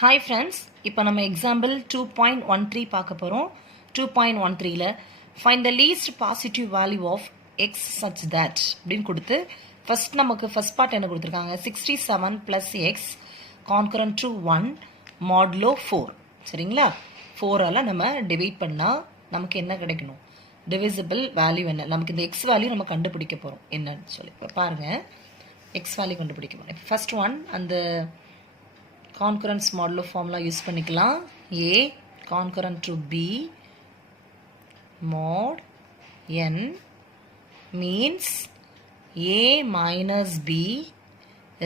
Hi friends, இப்போ நம்ம example 2.13 பார்க்க போறோம். 2.13ல find the least positive value of x such that அப்படின்னு கொடுத்து first part என்ன கொடுத்திருக்காங்க 67 plus x concurrent to 1 modulo 4 சரிங்களா 4 ஆல நம்ம டிவைட் பண்ணா நமக்கு என்ன கிடைக்கணும் divisible value என்ன நமக்கு இந்த x value நம்ம கண்டுபிடிக்க போறோம் என்னன்னு சொல்லி பாருங்க x value கண்டுபிடிக்க போறோம் first one அந்த concurrence modulo formula use பண்ணிக்கலாம் a concurrent to b mod n means a minus b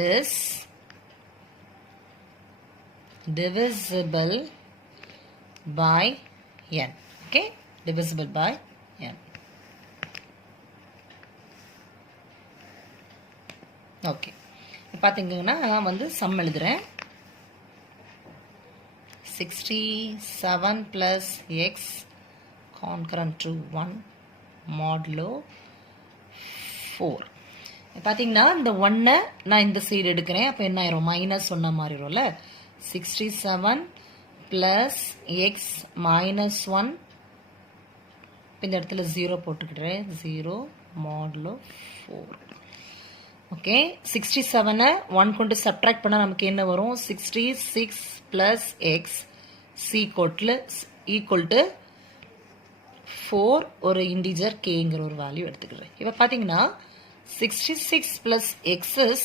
is divisible by n. Okay, divisible by n. Okay, பாத்தீங்கன்னா நான் வந்து சம் எழுதுறேன் 67 plus x concurrent to 1 modulo 4 பாத்தீங்கன்னா இந்த 1 நான் இந்த சைடு எடுக்கிறேன் அப்ப என்ன ஆயிரும் மைனஸ் சொன்ன மாதிரி வரும்ல 67 plus x minus 1 இந்த இடத்துல 0 போட்டுக்கிறேன் 0 modulo 4 ஓகே 67 1 கொண்டு சப்ட்ராக்ட் பண்ணா நமக்கு என்ன வரும் 66 plus x equal to 4 ஒரு இன்டிஜர் kங்கிற ஒரு வேல்யூ எடுத்துக்கிறேன் இப்போ பாத்தீங்கன்னா 66 plus x is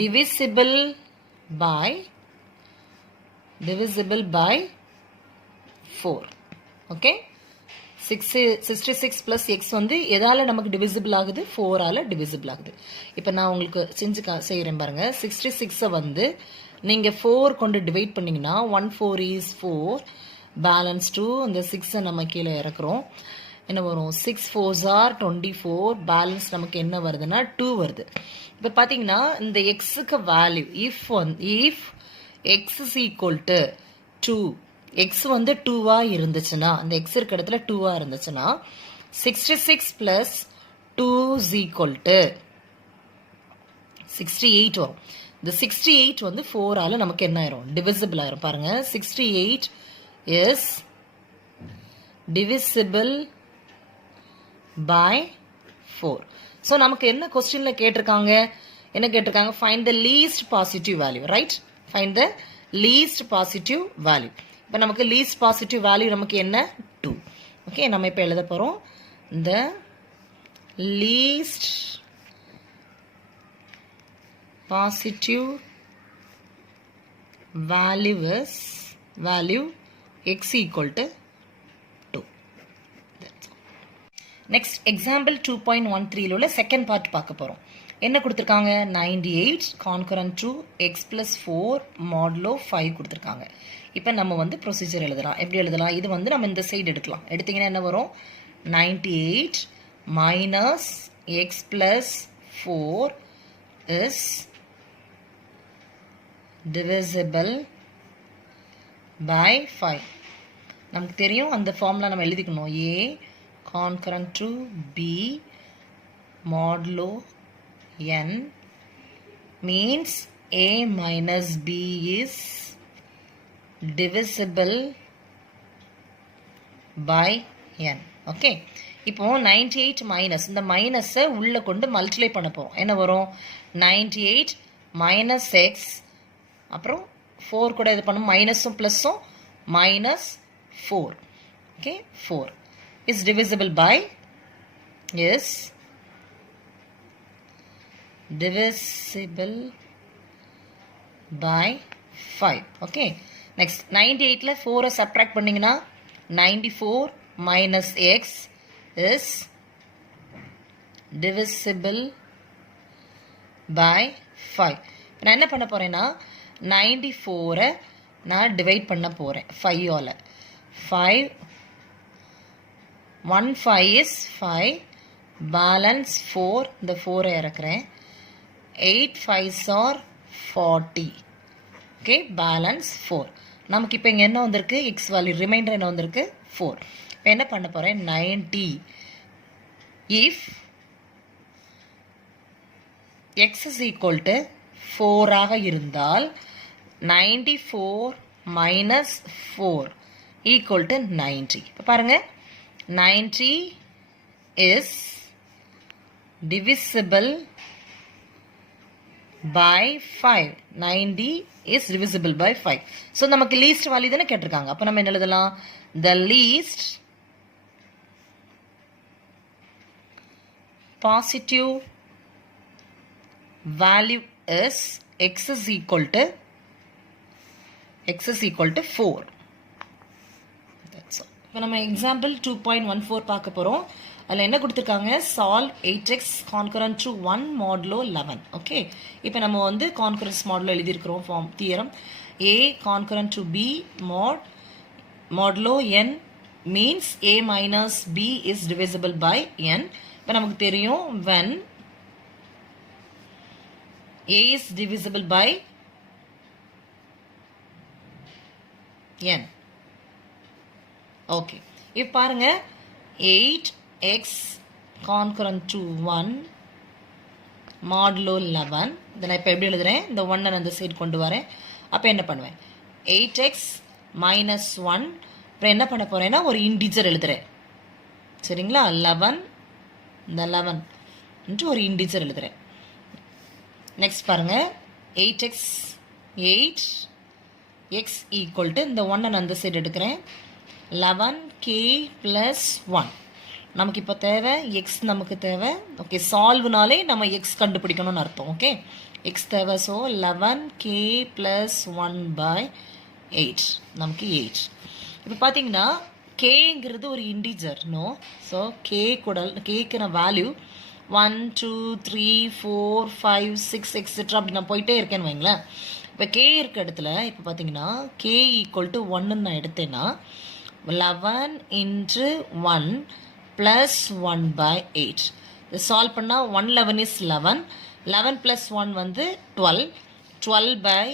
divisible by 4 okay 66 plus x வந்து எதால நமக்கு divisible ஆகுது 4 ஆல divisible ஆகுது இப்போ நான் உங்களுக்கு செஞ்சு செய்றேன் பாருங்க 66 வந்து நீங்க 4 கொண்டு டிவைட் பண்ணீங்கன்னா 1 4 is 4 பேலன்ஸ் 2 இந்த 6 நம்ம கீழ இறக்குறோம் என்ன வரும் 6 4s are 24 பேலன்ஸ் நமக்கு என்ன வருதுன்னா 2 வருது இப்போ பாத்தீங்கன்னா இந்த x க்கு value if x is equal to 2 x வந்து 2 ஆ இருந்துச்சுனா அந்த x இருக்க இடத்துல 2 ஆ இருந்துச்சுனா 66 plus 2 is equal to 68 வரும் இந்த 68 வந்து 4 ஆல நமக்கு என்ன ஆயிரும் divisible ஆயிரும் பாருங்க 68 is divisible by 4 so நமக்கு என்ன क्वेश्चनல கேட்டிருக்காங்க என்ன கேட்டிருக்காங்க find the least positive value right find the least positive value இப்போ நமக்கு least positive value நமக்கு என்ன 2 ஓகே நம்ம இப்போ எழுத போறோம் the least positive value is value x equal to 2 next example 2.13 ல உள்ள second part பார்க்க போறோம் என்ன கொடுத்திருக்காங்க 98 concurrent to x plus 4 modulo 5 கொடுத்திருக்காங்க இப்போ நம்ம வந்து ப்ரொசீஜர் எழுதலாம் எப்படி எழுதலாம் இது வந்து நம்ம இந்த சைடு எடுக்கலாம் எடுத்தீங்கன்னா என்ன வரும் 98 minus x plus 4 is divisible by 5 நமக்கு தெரியும் அந்த ஃபார்முலா நம்ம எழுதிக்கணும் a concurrent to b modulo n means a minus b is divisible by n okay இப்போ 98 மைனஸ் இந்த மைனஸை உள்ள கொண்டு மல்டிப்ளை பண்ண போறோம் என்ன வரும் 98 minus x அப்புறம் 4 கூட இது பண்ணும் மைனஸும் பிளஸும் minus 4 okay 4 is divisible by is divisible by 5 okay next 98 ல 4 சப்ட்ராக்ட் பண்ணீங்கன்னா 94 minus x is divisible by 5 நான் என்ன பண்ண போறேன்னா 94 நான் டிவைட் பண்ண போறேன் 5 ஆல 5 1 5 is 5 balance 4 இந்த 4 இறக்குறேன் 8 5s are 40 okay balance 4 நமக்கு இப்போ இங்க என்ன வந்திருக்கு x வேல்யூ ரிமைண்டர் என்ன வந்திருக்கு 4 இப்போ என்ன பண்ண போறேன் 90 if x is equal to 4 ஆக இருந்தால் 94 minus 4 equal to 90. இப்போ பாருங்க 90 is divisible by 5. 90 is divisible by 5. So நமக்கு least value தானே கேட்டிருக்காங்க. அப்போ நம்ம என்ன எழுதலாம்? The least positive value is x is equal to 4. That's all. இப்போ நம்ம எக்ஸாம்பிள் 2.14 பார்க்க போகிறோம். அதில் என்ன கொடுத்துருக்காங்க? Solve 8x congruent to 1 modulo 11. Okay, இப்போ நம்ம வந்து கான்கரன்ஸ் மாடுலோ எழுதியிருக்கிறோம் form theorem. a congruent to b modulo n means a minus b is divisible by n. இப்போ நமக்கு தெரியும் when a is divisible by n. Okay, இப்போ பாருங்க 8x concurrent to 1 modulo 11. இதை நான் இப்போ எப்படி எழுதுறேன்? இந்த 1 அந்த சைடு கொண்டு வரேன். அப்போ என்ன பண்ணுவேன்? 8x minus 1. அப்புறம் என்ன பண்ண போறேன்னா ஒரு இன்டிஜர் எழுதுறேன். சரிங்களா? 11 இந்த 11 ஒரு இன்டிஜர் எழுதுறேன். நெக்ஸ்ட் பாருங்க 8x 8 x equal to இந்த 1 அந்த சைடு எடுக்கிறேன். 11k plus 1. நமக்கு இப்போ தேவை x, நமக்கு தேவை. ஓகே, சால்வ்னாலே நம்ம x கண்டுபிடிக்கணும்னு அர்த்தம். ஓகே, x தேவை. ஸோ 11k plus 1 by 8 நமக்கு 8. இப்போ பார்த்தீங்கன்னா கேங்கிறது ஒரு இன்டிஜர். நோ, ஸோ கேக்கு நான் வேல்யூ 1 2 3 4 5 6 எக்ஸெட்ரா அப்படி நான் போயிட்டே இருக்கேன்னு வைங்களேன். இப்போ கே இருக்க இடத்துல இப்போ பார்த்தீங்கன்னா கே ஈக்குவல் டு 1 நான் எடுத்தேன்னா 11 into 1 plus 1 by 8. இதை சால்வ் பண்ணால் 111 is 11. 11 plus 1 வந்து 12. 12 by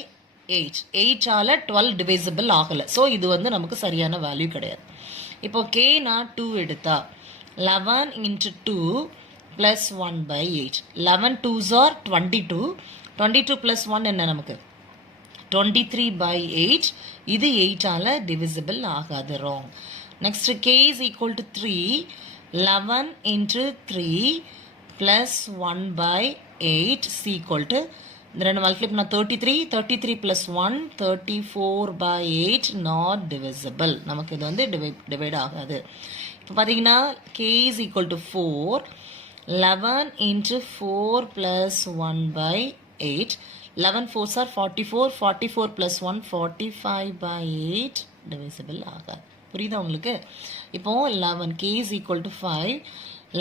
8. 8ஆல் 12 டிவைசிபிள் ஆகலை. ஸோ இது வந்து நமக்கு சரியான வேல்யூ கிடையாது. இப்போ கே நான் 2 எடுத்தா 11 into 2 plus 1 by 8. 11 2s are 22. 22 plus 1 என்ன நமக்கு? 23 by 8. இது 8ஆல் டிவிசிபிள் ஆகாது. Wrong. Next k is equal to 3. 11 into 3 plus 1 by 8 is equal to இந்த ரெண்டு மல்டிப்ளை பண்ணால் 33. 33 plus 1 34 by 8 not divisible. நமக்கு இது வந்து டிவைட் ஆகாது. இப்போ பார்த்தீங்கன்னா k is equal to 4. 11 into 4 plus 1 by 8. 11 4s are 44. 44 plus 1 45 by 8 divisible ஆகாது. புரியுதா உங்களுக்கு? இப்போ 11 k is equal to 5.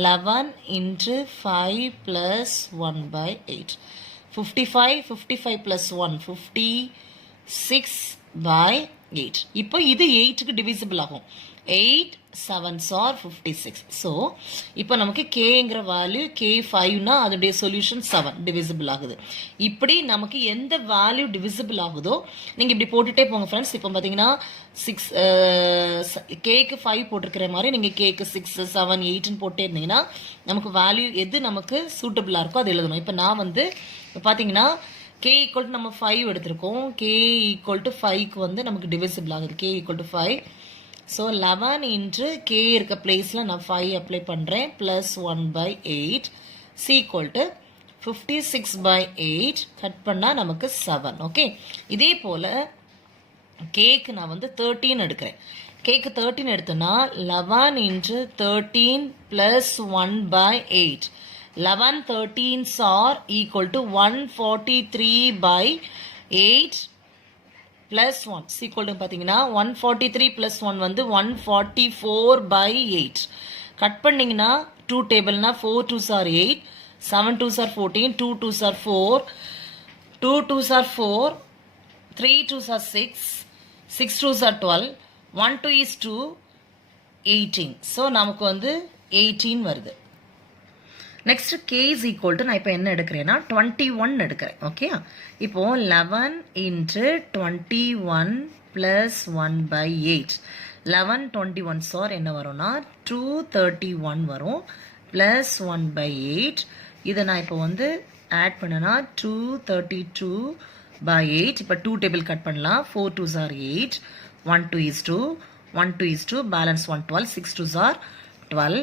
11 into 5 plus 1 by 8. 55. 55 plus 1 56 by 8. இப்போ இது 8க்கு டிவிசிபிள் ஆகும். 8 7s are 56. ஸோ இப்போ நமக்கு கேங்கிற வேல்யூ k5னா அதோடைய சொல்யூஷன் 7 டிவிசிபிள் ஆகுது. இப்படி நமக்கு எந்த வேல்யூ டிவிசிபிள் ஆகுதோ நீங்கள் இப்படி போட்டுகிட்டே போங்க ஃப்ரெண்ட்ஸ். இப்போ பார்த்தீங்கன்னா 6 கேக்கு 5 போட்டிருக்கிற மாதிரி நீங்கள் கேக்கு 6 7 8ன்னு போட்டே இருந்தீங்கன்னா நமக்கு வேல்யூ எது நமக்கு சூட்டபிளாக இருக்கோ அது எழுதணும். இப்போ நான் வந்து இப்போ பார்த்தீங்கன்னா k ஈக்குவல் டு நம்ம 5 எடுத்திருக்கோம். k ஈக்குவல் டு 5க்கு வந்து நமக்கு டிவிசிபிள் ஆகுது. k equal to 5. So 11 into K இருக்க பிளேஸில் நான் 5 அப்ளை பண்ணுறேன். Plus 1 by 8 equal to 56 by 8 cut பண்ணால் நமக்கு 7. ஓகே, இதே போல் கேக்கு நான் வந்து 13 எடுக்கிறேன். கேக்கு 13 எடுத்தோன்னா 11 into 13 plus 1 by 8. 11 13s are equal to 143 by 8 plus 1 equal to பார்த்தீங்கன்னா 143 plus 1 வந்து 144 by 8. கட் பண்ணிங்கன்னா 2 டேபிள்னா 4 2s are 8. 7 2s are 14. 2 2s are 4. 2 2s are 4. 3 2s are 6. 6 2s are 12. 1 2 is 2. 18. So நமக்கு வந்து 18 வருது. Next k is equal to நான் இப்போ என்ன எடுக்கிறேன்னா 21 எடுக்கிறேன். ஓகே, இப்போ 11 into 21 plus 1 by 8. 11 21 சார் என்ன வரும்னா 231 வரும். plus 1 by 8. இதை நான் இப்போ வந்து ஆட் பண்ணனா 232 by 8. இப்போ 2 டேபிள் கட் பண்ணலாம். 4 2s are 8. 1 2 is 2. 1 2 is 2. Balance 1 12. 6 2s are 12.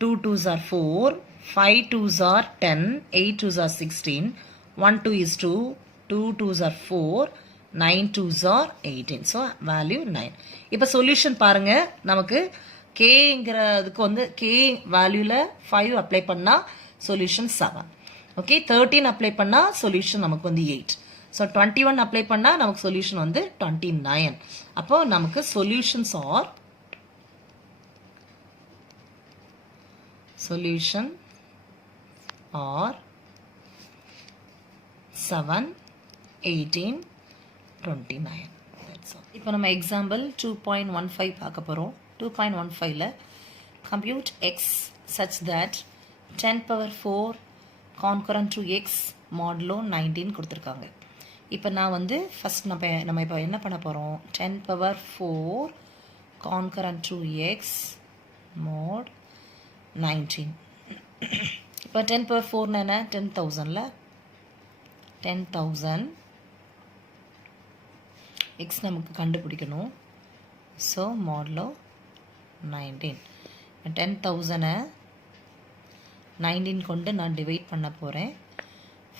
2 2s are 4. 5 2s are 10. 8 2s are 16. 1 2 is 2. 2 2s are 4. 9 2s are 18. So value 9. இப்போ சொல்யூஷன் பாருங்க. நமக்கு கேங்கிறதுக்கு வந்து கே வேல்யூவில் 5 அப்ளை பண்ணால் சொல்யூஷன் 7. ஓகே 13 அப்ளை பண்ணால் சொல்யூஷன் நமக்கு வந்து 8. ஸோ 21 அப்ளை பண்ணால் நமக்கு சொல்யூஷன் வந்து 29. அப்போ நமக்கு சொல்யூஷன்ஸ் ஆர் சொல்யூஷன் ஆர் 7 18 29. இப்போ நம்ம எக்ஸாம்பிள் 2.15 பார்க்க போகிறோம். 2.15ல compute x such that 10 power 4 concurrent to x modulo 19 கொடுத்துருக்காங்க. இப்போ நான் வந்து ஃபஸ்ட் நம்ம இப்போ என்ன பண்ண போகிறோம், 10 power 4 concurrent to x mod 19. இப்போ 10 power 4 என்ன 10,000ல 10,000 x நமக்கு கண்டுபிடிக்கணும். ஸோ மாடலோ 19. 10,000 19 கொண்டு நான் டிவைட் பண்ண போகிறேன்.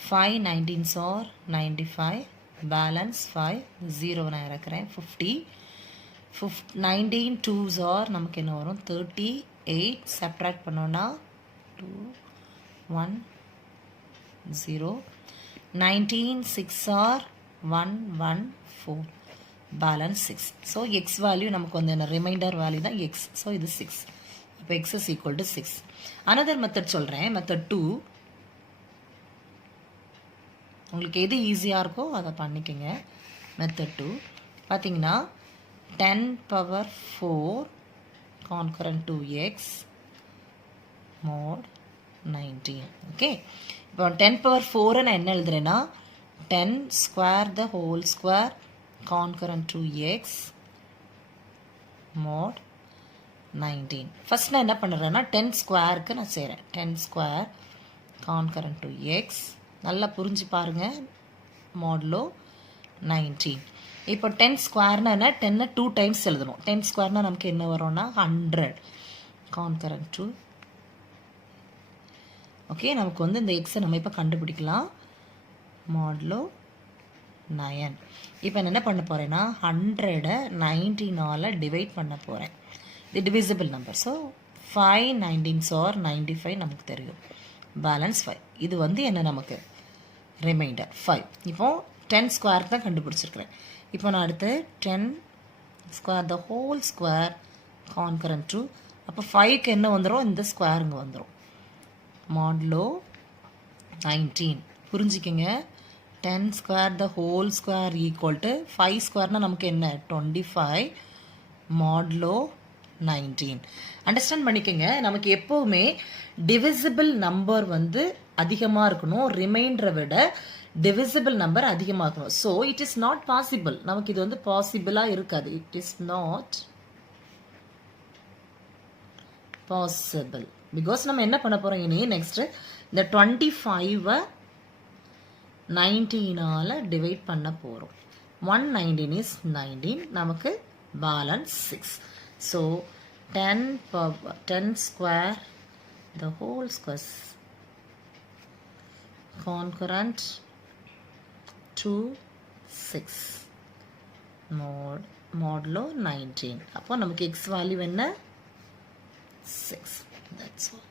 5 19s are 95. பேலன்ஸ் 5 0 நான் இறக்குறேன் 50. 19 2s are நமக்கு என்ன வரும் 38. சப்ட்ராக்ட் பண்ணோன்னா 2 1 0. 19 6 are 1 1 4. Balance 6. So X value நமக்கு வந்து என்ன ரிமைண்டர் வேல்யூ தான் எக்ஸ். ஸோ இது 6. இப்போ X is equal to 6. Another method சொல்கிறேன். மெத்தட் 2 உங்களுக்கு எது ஈஸியாக இருக்கோ அதை பண்ணிக்கோங்க. மெத்தட் 2 பார்த்தீங்கன்னா 10 power 4 concurrent to x mod 19. Okay இப்போ 10 power 4 நான் என்ன எழுதுறேன்னா 10 square the whole square concurrent to x mod 19. First நான் என்ன பண்ணுறேன்னா 10 ஸ்கொயருக்கு நான் செய்கிறேன். 10 ஸ்கொயர் concurrent to x. நல்லா புரிஞ்சு பாருங்கள். மாடுலோ 19. இப்போ 10 ஸ்கொயர்னா என்ன 10 2 டைம்ஸ் எழுதணும். 10 ஸ்கொயர்னால் நமக்கு என்ன வரும்னா 100 concurrent to. ஓகே நமக்கு வந்து இந்த எக்ஸை நம்ம இப்போ கண்டுபிடிக்கலாம். மாடுலோ 9. இப்போ நான் என்ன பண்ண போகிறேன்னா 100 19ஆல் டிவைட் பண்ண போகிறேன். இது divisible number. So 5 19s are 95 நமக்கு தெரியும். பேலன்ஸ் 5. இது வந்து என்ன நமக்கு ரிமைண்டர் 5. இப்போ 10 ஸ்கொயர் தான் கண்டுபிடிச்சிருக்கிறேன். இப்போ நான் அடுத்து 10 square the whole square concurrent to. அப்போ 5க்கு என்ன வந்துடும் இந்த ஸ்கொயர் இங்கே வந்துடும். Modulo 19 புரிஞ்சுக்கிங்க. 10 square the whole square equal to 5 ஸ்கொயர்னால் நமக்கு என்ன 25 மாடுலோ 19. அண்டர்ஸ்டாண்ட் பண்ணிக்கோங்க. நமக்கு எப்போவுமே டிவிசிபிள் நம்பர் வந்து அதிகமாக இருக்கணும், ரிமைண்டரை விட டிவிசிபிள் நம்பர் அதிகமாக இருக்கணும். So it is not possible. நமக்கு இது வந்து பாசிபிளாக இருக்காது. It is not possible because நம்ம என்ன பண்ண போகிறோம் இனி நெக்ஸ்ட் இந்த 25 19ஆல் டிவைட் பண்ண போகிறோம். 119 is 19. நமக்கு balance 6. So 10 square the whole square concurrent to 6 modulo 19. அப்போ நமக்கு x வேல்யூ என்ன 6. That's all.